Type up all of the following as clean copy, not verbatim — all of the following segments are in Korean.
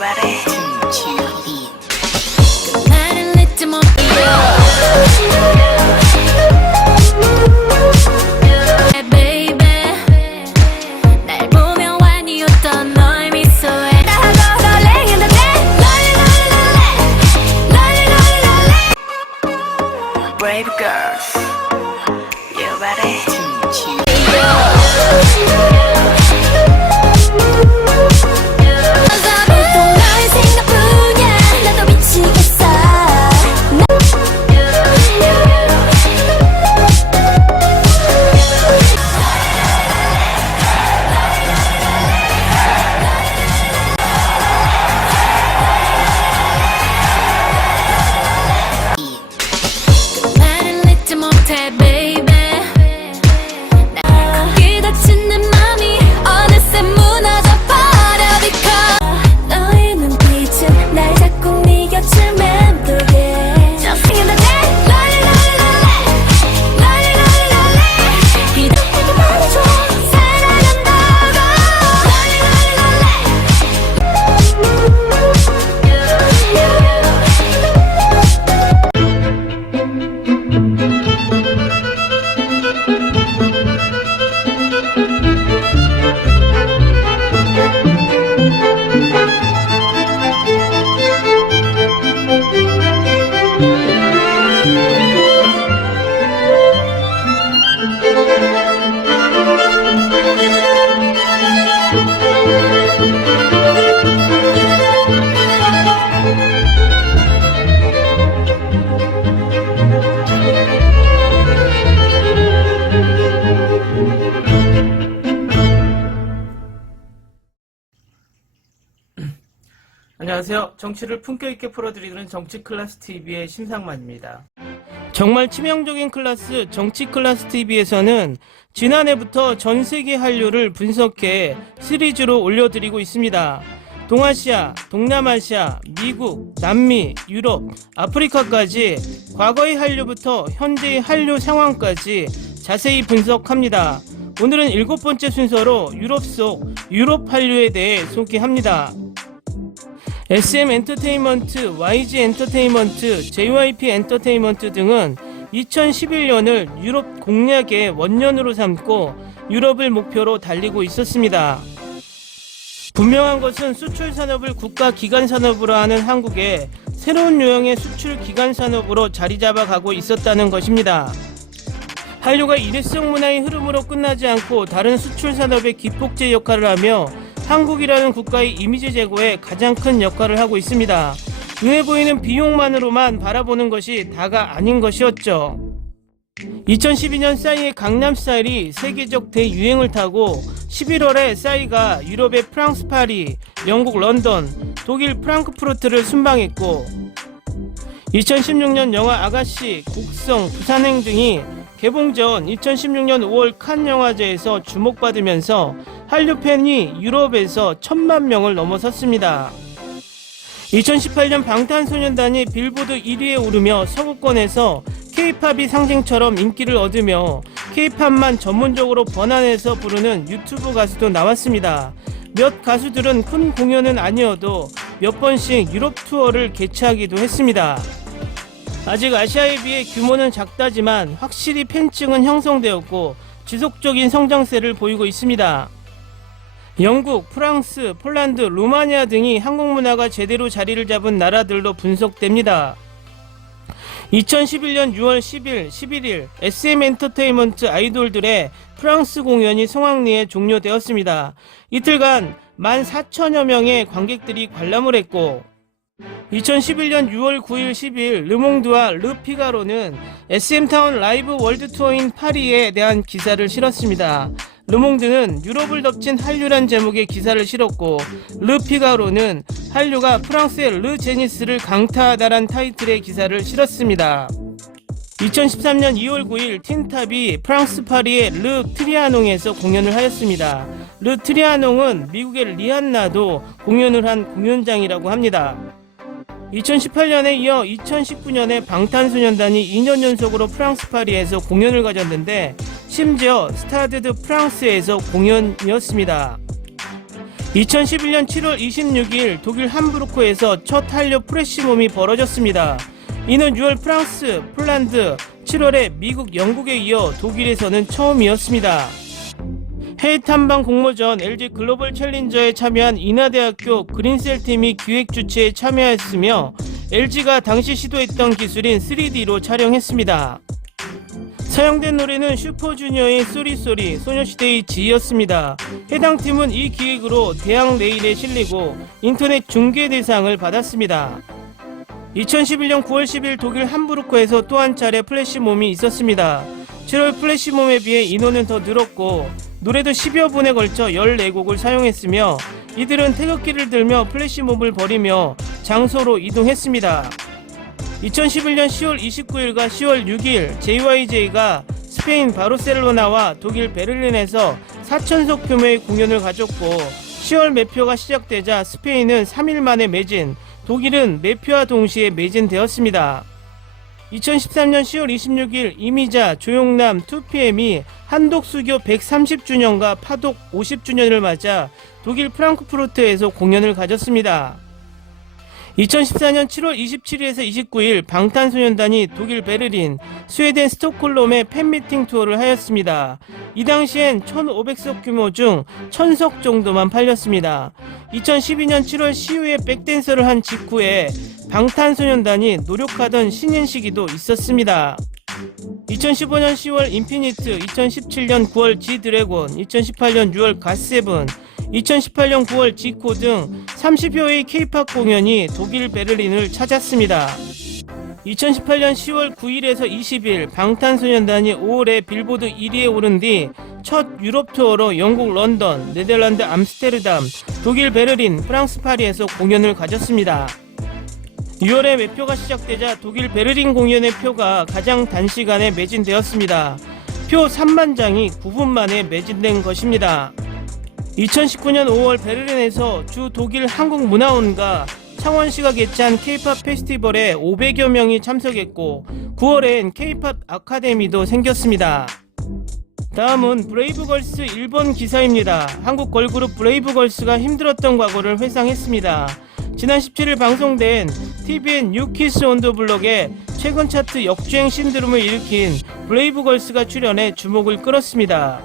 ready? 나를 잊지 못해 baby 날 보며 완이 웃던 너의 미소에 나 하고 설레는 데 롤리 Brave girls, you ready? 보통 너의 생각뿐이야 나도 미치겠어 나를 잊지 못해 baby 거기 닫힌 내 맘이 어느새 무너져 버려 because 너의 눈빛은 날 자꾸 네 곁을 맴돌게 Just singing the day 롤리 이렇게 말해줘 사랑한다고 안녕하세요. 정치를 품격 있게 풀어드리는 정치 클래스 TV의 신상만입니다. 정말 치명적인 클래스 정치 클래스 TV에서는 지난해부터 전 세계 한류를 분석해 시리즈로 올려드리고 있습니다. 동아시아, 동남아시아, 미국, 남미, 유럽, 아프리카까지 과거의 한류부터 현재의 한류 상황까지 자세히 분석합니다. 오늘은 7번째 순서로 유럽 속 유럽 한류에 대해 소개합니다. SM 엔터테인먼트, YG 엔터테인먼트, JYP 엔터테인먼트 등은 2011년을 유럽 공략의 원년으로 삼고 유럽을 목표로 달리고 있었습니다. 분명한 것은 수출 산업을 국가 기관 산업으로 하는 한국에 새로운 유형의 수출 기관 산업으로 자리 잡아가고 있었다는 것입니다. 한류가 일회성 문화의 흐름으로 끝나지 않고 다른 수출 산업의 기폭제 역할을 하며 한국이라는 국가의 이미지 제고에 가장 큰 역할을 하고 있습니다. 눈에 보이는 비용만으로만 바라보는 것이 다가 아닌 것이었죠. 2012년 싸이의 강남 스타일이 세계적 대유행을 타고 11월에 싸이가 유럽의 프랑스 파리, 영국 런던, 독일 프랑크푸르트를 순방했고 2016년 영화 아가씨, 곡성, 부산행 등이 개봉 전 2016년 5월 칸 영화제에서 주목받으면서 한류 팬이 유럽에서 1000만 명을 넘어섰습니다. 2018년 방탄소년단이 빌보드 1위에 오르며 서구권에서 K-팝이 상징처럼 인기를 얻으며 K-팝만 전문적으로 번안해서 부르는 유튜브 가수도 나왔습니다. 몇 가수들은 큰 공연은 아니어도 몇 번씩 유럽 투어를 개최하기도 했습니다. 아직 아시아에 비해 규모는 작다지만 확실히 팬층은 형성되었고 지속적인 성장세를 보이고 있습니다. 영국, 프랑스, 폴란드, 루마니아 등이 한국 문화가 제대로 자리를 잡은 나라들로 분석됩니다. 2011년 6월 10일, 11일 SM 엔터테인먼트 아이돌들의 프랑스 공연이 성황리에 종료되었습니다. 이틀간 14,000여 명의 관객들이 관람을 했고 2011년 6월 9일 10일 르몽드와 르피가로는 SM타운 라이브 월드 투어인 파리에 대한 기사를 실었습니다. 르몽드는 유럽을 덮친 한류란 제목의 기사를 실었고 르피가로는 한류가 프랑스의 르제니스를 강타하다란 타이틀의 기사를 실었습니다. 2013년 2월 9일 틴탑이 프랑스 파리의 르 트리아농에서 공연을 하였습니다. 르 트리아농은 미국의 리안나도 공연을 한 공연장이라고 합니다. 2018년에 이어 2019년에 방탄소년단이 2년 연속으로 프랑스 파리에서 공연을 가졌는데 심지어 스타드 드 프랑스에서 공연이었습니다. 2011년 7월 26일 독일 함부르크에서 첫 한류 프레시몸이 벌어졌습니다. 이는 6월 프랑스, 폴란드, 7월에 미국, 영국에 이어 독일에서는 처음이었습니다. 해외 탐방 공모전 LG 글로벌 챌린저에 참여한 인하대학교 그린셀 팀이 기획 주최에 참여했으며 LG가 당시 시도했던 기술인 3D로 촬영했습니다. 사용된 노래는 슈퍼주니어의 쏘리쏘리, 소녀시대의 지였습니다. 해당 팀은 이 기획으로 대학 레일에 실리고 인터넷 중계 대상을 받았습니다. 2011년 9월 10일 독일 함부르크에서 또 한 차례 플래시몹이 있었습니다. 7월 플래시몹에 비해 인원은 더 늘었고 노래도 10여 분에 걸쳐 14곡을 사용했으며 이들은 태극기를 들며 플래시몹을 벌이며 장소로 이동했습니다. 2011년 10월 29일과 10월 6일 JYJ가 스페인 바르셀로나와 독일 베를린에서 4천석 규모의 공연을 가졌고 10월 매표가 시작되자 스페인은 3일 만에 매진, 독일은 매표와 동시에 매진되었습니다. 2013년 10월 26일 이미자, 조용남, 2PM이 한독수교 130주년과 파독 50주년을 맞아 독일 프랑크푸르트에서 공연을 가졌습니다. 2014년 7월 27일에서 29일 방탄소년단이 독일 베를린, 스웨덴 스톡홀름의 팬미팅 투어를 하였습니다. 이 당시엔 1,500석 규모 중 1,000석 정도만 팔렸습니다. 2012년 7월 시우에 백댄서를 한 직후에 방탄소년단이 노력하던 신인 시기도 있었습니다. 2015년 10월 인피니트, 2017년 9월 G드래곤, 2018년 6월 갓세븐, 2018년 9월 지코 등 30여의 K-POP 공연이 독일 베를린을 찾았습니다. 2018년 10월 9일에서 20일 방탄소년단이 5월에 빌보드 1위에 오른 뒤 첫 유럽 투어로 영국 런던, 네덜란드 암스테르담, 독일 베를린, 프랑스 파리에서 공연을 가졌습니다. 6월에 매표가 시작되자 독일 베를린 공연의 표가 가장 단시간에 매진되었습니다. 표 3만 장이 9분 만에 매진된 것입니다. 2019년 5월 베를린에서 주 독일 한국문화원과 창원시가 개최한 K-POP 페스티벌에 500여 명이 참석했고 9월엔 K-POP 아카데미도 생겼습니다. 다음은 브레이브걸스 일본 기사입니다. 한국 걸그룹 브레이브걸스가 힘들었던 과거를 회상했습니다. 지난 17일 방송된 TVN 뉴키스 온 더 블록에 최근 차트 역주행 신드롬을 일으킨 브레이브걸스가 출연해 주목을 끌었습니다.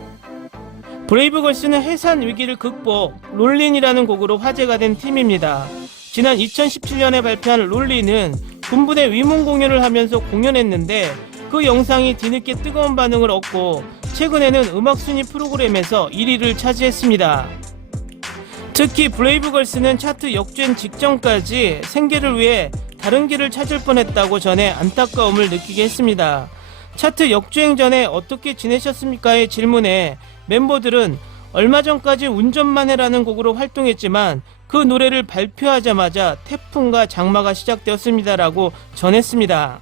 브레이브걸스는 해산 위기를 극복, 롤린이라는 곡으로 화제가 된 팀입니다. 지난 2017년에 발표한 롤린은 군부대 위문 공연을 하면서 공연했는데 그 영상이 뒤늦게 뜨거운 반응을 얻고 최근에는 음악순위 프로그램에서 1위를 차지했습니다. 특히 브레이브걸스는 차트 역주행 직전까지 생계를 위해 다른 길을 찾을 뻔했다고 전해 안타까움을 느끼게 했습니다. 차트 역주행 전에 어떻게 지내셨습니까의 질문에 멤버들은 얼마 전까지 운전만 해라는 곡으로 활동했지만 그 노래를 발표하자마자 태풍과 장마가 시작되었습니다라고 전했습니다.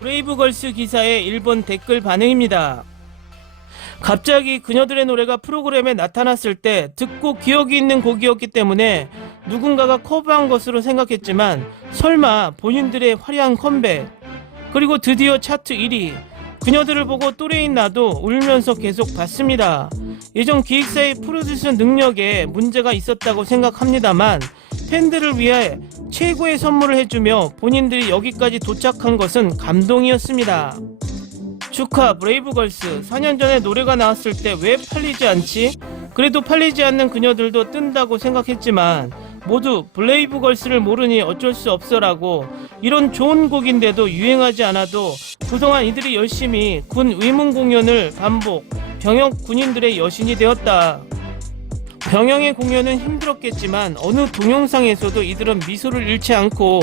브레이브걸스 기사의 일본 댓글 반응입니다. 갑자기 그녀들의 노래가 프로그램에 나타났을 때 듣고 기억이 있는 곡이었기 때문에 누군가가 커버한 것으로 생각했지만 설마 본인들의 화려한 컴백, 그리고 드디어 차트 1위, 그녀들을 보고 또래인 나도 울면서 계속 봤습니다. 예전 기획사의 프로듀스 능력에 문제가 있었다고 생각합니다만 팬들을 위해 최고의 선물을 해주며 본인들이 여기까지 도착한 것은 감동이었습니다. 축하 브레이브걸스. 4년 전에 노래가 나왔을 때 왜 팔리지 않지? 그래도 팔리지 않는 그녀들도 뜬다고 생각했지만 모두 브레이브걸스를 모르니 어쩔 수 없어라고, 이런 좋은 곡인데도 유행하지 않아도 그동안 이들이 열심히 군 위문 공연을 반복, 병역 군인들의 여신이 되었다. 병영의 공연은 힘들었겠지만 어느 동영상에서도 이들은 미소를 잃지 않고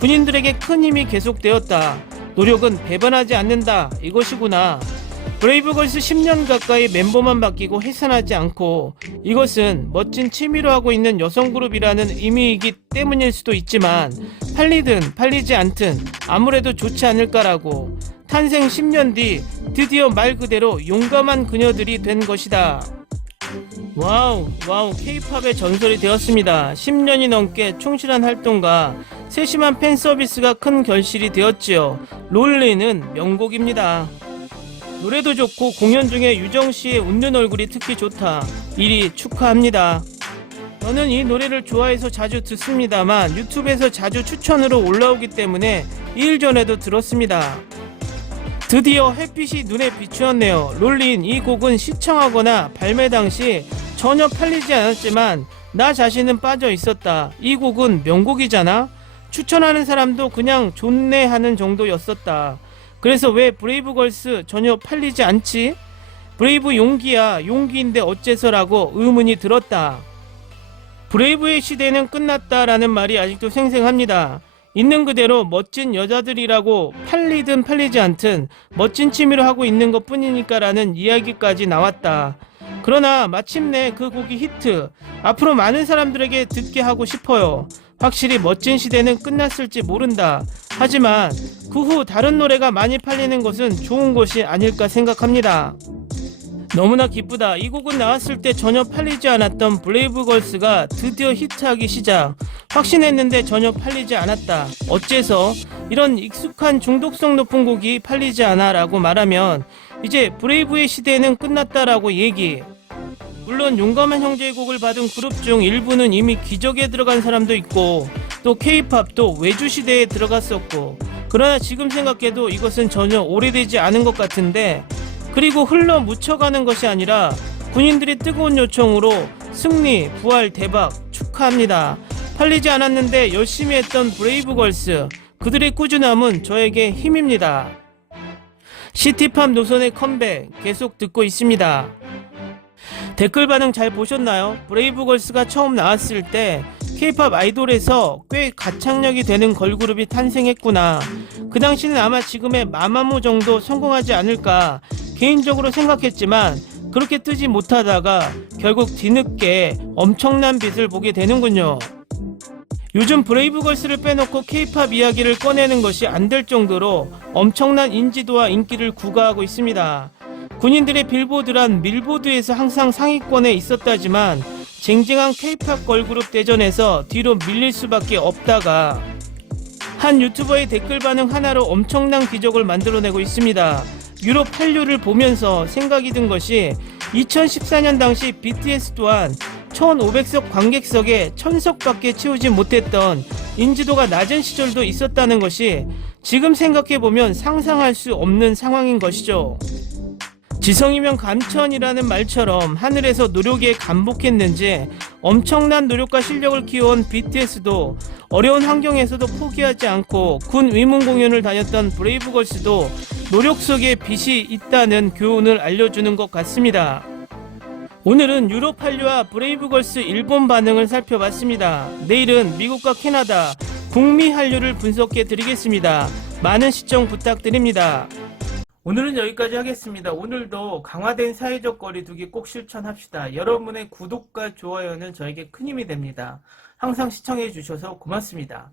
군인들에게 큰 힘이 계속되었다. 노력은 배반하지 않는다. 이것이구나. 브레이브걸스 10년 가까이 멤버만 바뀌고 해산하지 않고, 이것은 멋진 취미로 하고 있는 여성 그룹이라는 의미이기 때문일 수도 있지만 팔리든 팔리지 않든 아무래도 좋지 않을까라고. 탄생 10년 뒤 드디어 말 그대로 용감한 그녀들이 된 것이다. 와우, K-POP의 전설이 되었습니다. 10년이 넘게 충실한 활동과 세심한 팬 서비스가 큰 결실이 되었지요. 롤리는 명곡입니다. 노래도 좋고 공연 중에 유정씨의 웃는 얼굴이 특히 좋다. 1위 축하합니다. 저는 이 노래를 좋아해서 자주 듣습니다만 유튜브에서 자주 추천으로 올라오기 때문에 2일 전에도 들었습니다. 드디어 햇빛이 눈에 비추었네요. 롤린 이 곡은 시청하거나 발매 당시 전혀 팔리지 않았지만 나 자신은 빠져 있었다. 이 곡은 명곡이잖아. 추천하는 사람도 그냥 좋네 하는 정도였었다. 그래서 왜 브레이브걸스 전혀 팔리지 않지? 브레이브 용기야 용기인데 어째서라고 의문이 들었다. 브레이브의 시대는 끝났다라는 말이 아직도 생생합니다. 있는 그대로 멋진 여자들이라고 팔리든 팔리지 않든 멋진 취미로 하고 있는 것 뿐이니까 라는 이야기까지 나왔다. 그러나 마침내 그 곡이 히트. 앞으로 많은 사람들에게 듣게 하고 싶어요. 확실히 멋진 시대는 끝났을지 모른다. 하지만 그 후 다른 노래가 많이 팔리는 것은 좋은 것이 아닐까 생각합니다. 너무나 기쁘다. 이 곡은 나왔을 때 전혀 팔리지 않았던 브레이브걸스가 드디어 히트하기 시작. 확신했는데 전혀 팔리지 않았다. 어째서 이런 익숙한 중독성 높은 곡이 팔리지 않아 라고 말하면 이제 브레이브의 시대는 끝났다라고 얘기. 물론 용감한 형제의 곡을 받은 그룹 중 일부는 이미 기적에 들어간 사람도 있고 또 K-팝도 외주 시대에 들어갔었고, 그러나 지금 생각해도 이것은 전혀 오래되지 않은 것 같은데, 그리고 흘러 묻혀가는 것이 아니라 군인들의 뜨거운 요청으로 승리, 부활, 대박 축하합니다. 팔리지 않았는데 열심히 했던 브레이브걸스, 그들의 꾸준함은 저에게 힘입니다. 시티팝 노선의 컴백 계속 듣고 있습니다. 댓글 반응 잘 보셨나요? 브레이브걸스가 처음 나왔을 때 K-팝 아이돌에서 꽤 가창력이 되는 걸그룹이 탄생했구나. 그 당시는 아마 지금의 마마무 정도 성공하지 않을까 개인적으로 생각했지만 그렇게 뜨지 못하다가 결국 뒤늦게 엄청난 빛을 보게 되는군요. 요즘 브레이브걸스를 빼놓고 K-팝 이야기를 꺼내는 것이 안 될 정도로 엄청난 인지도와 인기를 구가하고 있습니다. 군인들의 빌보드란 밀보드에서 항상 상위권에 있었다지만 쟁쟁한 K-팝 걸그룹 대전에서 뒤로 밀릴 수밖에 없다가 한 유튜버의 댓글 반응 하나로 엄청난 기적을 만들어내고 있습니다. 유럽 한류를 보면서 생각이 든 것이 2014년 당시 BTS 또한 1500석 관객석에 1000석밖에 채우지 못했던 인지도가 낮은 시절도 있었다는 것이 지금 생각해보면 상상할 수 없는 상황인 것이죠. 지성이면 감천이라는 말처럼 하늘에서 노력에 감복했는지 엄청난 노력과 실력을 키워온 BTS도 어려운 환경에서도 포기하지 않고 군 위문 공연을 다녔던 브레이브걸스도 노력 속에 빛이 있다는 교훈을 알려주는 것 같습니다. 오늘은 유럽 한류와 브레이브걸스 일본 반응을 살펴봤습니다. 내일은 미국과 캐나다, 북미 한류를 분석해 드리겠습니다. 많은 시청 부탁드립니다. 오늘은 여기까지 하겠습니다. 오늘도 강화된 사회적 거리두기 꼭 실천합시다. 여러분의 구독과 좋아요는 저에게 큰 힘이 됩니다. 항상 시청해 주셔서 고맙습니다.